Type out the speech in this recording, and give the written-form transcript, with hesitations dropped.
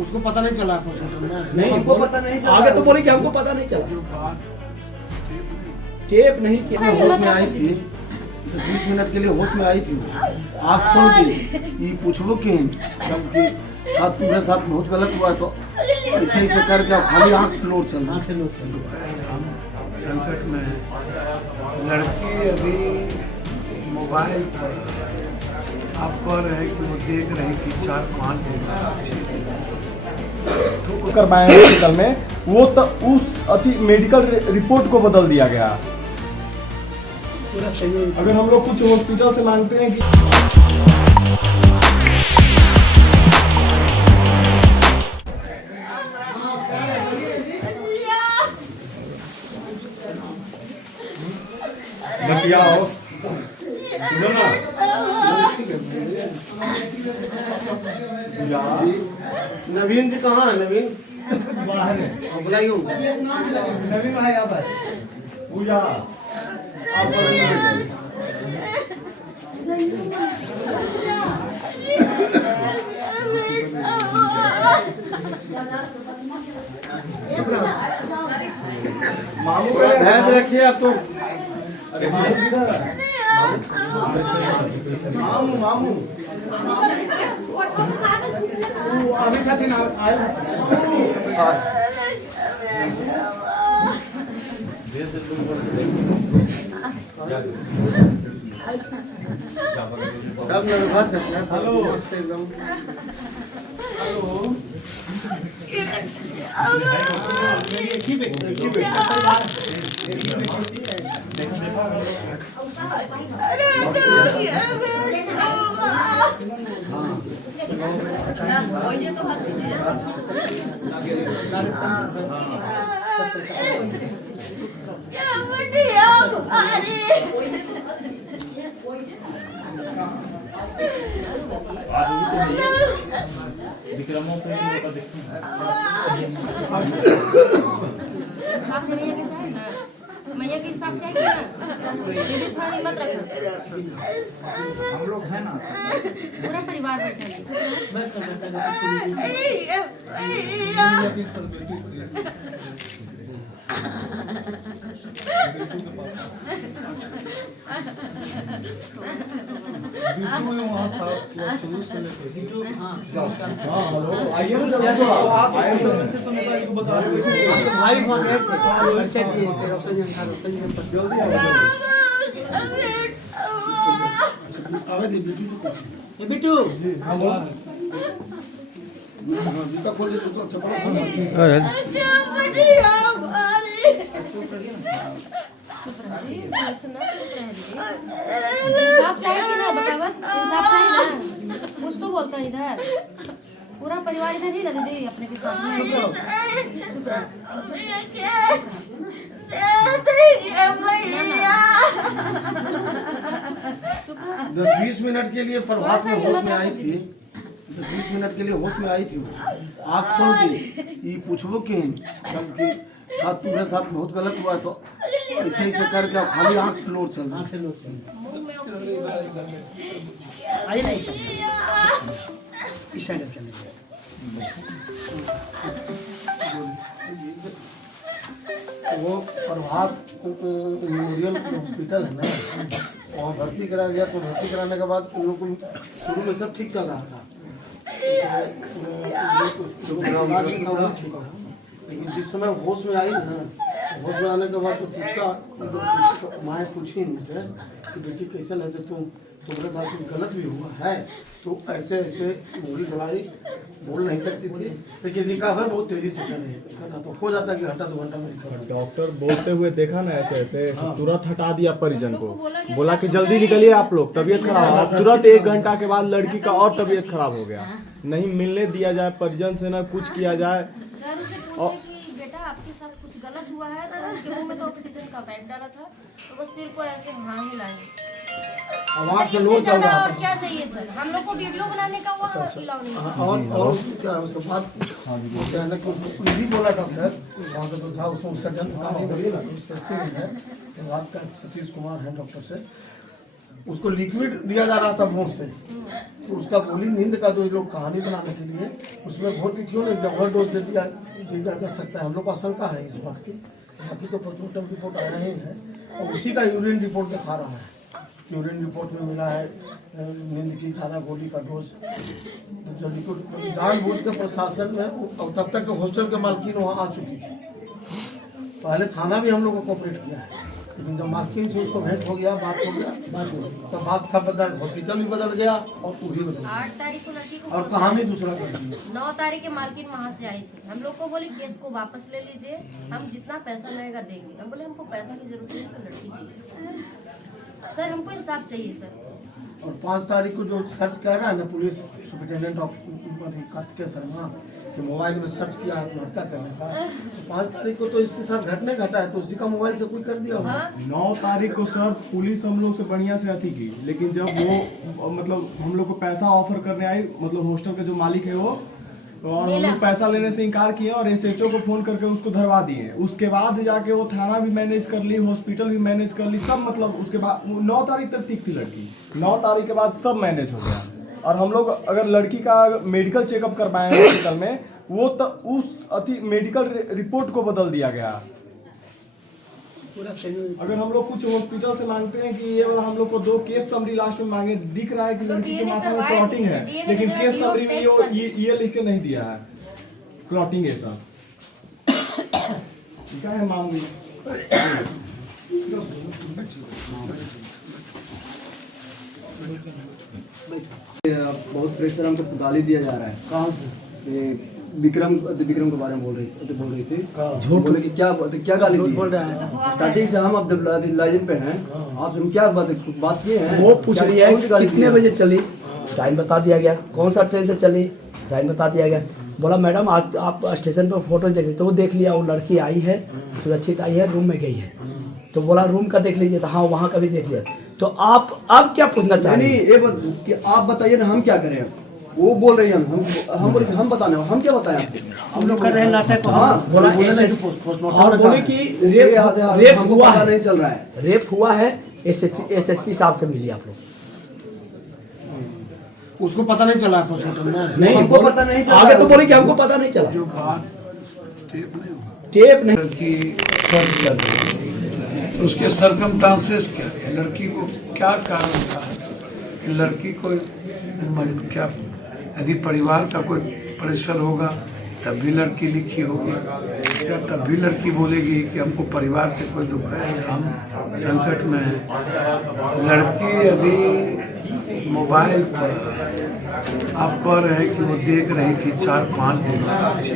उसको पता नहीं चला हॉस्पिटल में? नहीं, हमको पता नहीं चला। आगे तो बोले कि हमको पता नहीं चला, टेप नहीं किया। होश में आई थी 20 मिनट के लिए, होश में आई थी, आँख खोल दी, ये पूछबो कि जबकि तुम्हारे साथ बहुत गलत हुआ तो ऐसे ऐसे करके खाली आँख से लोर चल रहा। संकट में लड़की अभी मोबाइल पर आप कह रहे हैं कि वो देख रहे हैं कि 4-5 दिन करवाए हॉस्पिटल में, वो तो उस मेडिकल रिपोर्ट को बदल दिया गया। अगर हम लोग कुछ हॉस्पिटल से मांगते हैं कि बतियाओ, सुनो ना, नवीन जी कहाँ है? नवीन बाहर है, बुलाइए उनको। नवीन भाई आप है, पूजा आप मामू थोड़ा ध्यान रखिए आप तो। अरे मामू किधर है? मामू मामू वो अभी था ना आया सब नर्वस है। हेलो। एकदम हेलो। इंसाफ मैया के चाहे ना, मैया के इंसाफ चाहिए ना, दीदी थोड़ा हिम्मत रखो। हम लोग हैं ना, पूरा परिवार बैठा है। वहाँ था शुरू से लेके हेलो आइए ना, आप आए तो बता दो भाई फोन है परिचय दिए जल्दी आओ। आवे दे बिट्टू को कुछ। ये बिट्टू हेलो जूता खोल दे, तो चप्पल खोल दे। इंसाफ चाहिए ना, बतावत इंसाफ चाहिए ना, कुछ तो बोलता है इधर। पूरा परिवार इधर ही ना दीदी अपने के साथ में। 10-20 मिनट के लिए प्रभात में होश में आई थी, 10-20 मिनट के लिए होश में आई थी, आँख खोल दी, ये पूछबो कि जबकि तुम्हारे साथ बहुत गलत हुआ तो ऐसे ऐसे करके खाली आँख से लोर चल रहा। आई नहीं इशारा चले वो प्रभात मेमोरियल हॉस्पिटल है ना, वहाँ भर्ती कराया गया। तो भर्ती कराने के बाद उन लोग को शुरू में सब ठीक चल रहा था, लेकिन जिस समय होश में आई ना, होश में आने के बाद तो पूछा, माँ पूछी मुझसे कि बेटी कैसे नहीं थे तुम्हारे साथ कुछ गलत भी हुआ है, तो ऐसे ऐसे मूड़ी गलाई बोल नहीं सकती थी, लेकिन रिकवर बहुत तेजी से कर रही है, तो हो जाता है कि घंटा 2 घंटा में रिकवर। डॉक्टर बोलते हुए देखा ना ऐसे ऐसे तुरंत हटा दिया परिजन को, बोला कि जल्दी निकलिए आप लोग, तबीयत खराब है। तुरंत 1 घंटा के बाद लड़की का और तबीयत खराब हो गया, नहीं मिलने दिया जाए परिजन से, ना कुछ किया जाए। सर उसे पूछे कि बेटा आपके साथ कुछ गलत हुआ है, तो उनके मुंह में तो ऑक्सीजन का बैग डाला था, तो बस सिर को ऐसे हाँ हिलाई। आवाज से इससे लोर चल ज्यादा रहा और था। क्या चाहिए सर? हम लोग को वीडियो बनाने का वहाँ अलाउ नहीं है। और क्या है उसके बाद क्या है ना कि भी बोला डॉक्टर वहाँ पे तो था, उसमें सर्जन काम करिए ना, उसका सीन है तो आपका सतीश कुमार है डॉक्टर से, उसको लिक्विड दिया जा रहा था मुंह से, तो उसका गोली नींद का जो ये लोग कहानी बनाने के लिए उसमें बहुत ही क्यों नहीं ओवर डोज दे दिया जा सकता है। हम लोग को आशंका है इस बात की, बाकी तो पोस्टमार्टम रिपोर्ट आया नहीं है और उसी का यूरिन रिपोर्ट दिखा रहा है। यूरिन रिपोर्ट में मिला है नींद की ज़्यादा गोली का डोज। तो जब जानबूझ के प्रशासन में, और तब तक हॉस्टल के मालकिन वहाँ आ चुकी थी, पहले थाना भी हम लोग को कोऑपरेट किया है, लेकिन जब मार्किन से उसको भेंट हो गया, बात हो गया, तब बात सब बदल, हॉस्पिटल भी बदल गया और तू भी बदल गया 8 तारीख को लड़की को और कहानी दूसरा कर दी। 9 तारीख के मालकिन वहाँ से आई थी, हम लोग को बोली केस को वापस ले लीजिए, हम जितना पैसा लगेगा देंगे। हम बोले हमको पैसा की जरूरत नहीं, तो लड़की चाहिए सर, हमको इंसाफ चाहिए सर। और 5 तारीख को जो सर्च कह रहा है ना police superintendent of Kartikeya Sharma के मोबाइल में सर्च किया आत्महत्या करने का, तो 5 तारीख को तो इसके साथ घटने घटा है, तो उसी का मोबाइल से कोई कर दिया होगा। 9 तारीख को सर पुलिस हम लोग से बढ़िया से अथी की, लेकिन जब वो मतलब हम लोग को पैसा ऑफर करने आई, मतलब हॉस्टल का जो मालिक है वो, और हम लोग पैसा लेने से इनकार किए और एसएचओ को फोन करके उसको धरवा दिए। उसके बाद जाके वो थाना भी मैनेज कर ली, हॉस्पिटल भी मैनेज कर ली, सब मतलब उसके बाद 9 तारीख तक ठीक थी लड़की, 9 तारीख के बाद सब मैनेज हो गया। और हम लोग अगर लड़की का मेडिकल चेकअप करवाए हॉस्पिटल में, वो तो उस अति मेडिकल रिपोर्ट को बदल दिया गया। अगर हम लोग कुछ हॉस्पिटल से मांगते हैं कि ये वाला हम लोग को 2 केस समरी लास्ट में मांगे, दिख रहा है कि लड़की के माथा में क्लॉटिंग है, लेकिन केस समरी में ये लिख के नहीं दिया है क्लॉटिंग है सर। क्या है मामले? बहुत प्रेशर हमको गाली दिया जा रहा है। कहाँ से? ये विक्रम के बारे में बोल रही थी। झूठ बोले कि क्या गाली बोल रहा है। स्टार्टिंग से हम अब लाइन पे हैं, आप हम क्या बात किए हैं? वो पूछ रही है कितने बजे चली, टाइम बता दिया गया, कौन सा ट्रेन से चली, टाइम बता दिया गया। बोला मैडम आप स्टेशन पर फोटो देख, तो वो देख लिया, वो लड़की आई है, सुरक्षित आई है, रूम में गई है, तो बोला रूम का देख लीजिए, तो हाँ वहाँ का भी देख लिया। तो आप अब क्या पूछना चाह रहे हैं? ये आप बताइए ना, हम क्या करें? वो बोल रही हैं, हम बोले हम बताने, हम क्या बताएं? हम लोग कर रहे हैं नाटक। हाँ, बोला और बोले कि रेप हुआ है, नहीं चल रहा है, रेप हुआ है, एसएसपी साहब से मिलिए आप लोग। उसको पता नहीं चला पोस्टमार्टम में? नहीं, हमको पता नहीं चला। आगे तो बोले कि हमको पता नहीं चला, जो बात टेप नहीं। लड़की उसके सरकमस्टांसेस क्या थे, लड़की को क्या कारण था कि लड़की को क्या, यदि परिवार का कोई प्रेशर होगा तब भी लड़की लिखी होगी, या तब भी लड़की बोलेगी कि हमको परिवार से कोई दुख है, हम संकट में हैं। लड़की अभी मोबाइल पर आप कह रहे हैं कि वो देख रही थी 4-5 दिनों से,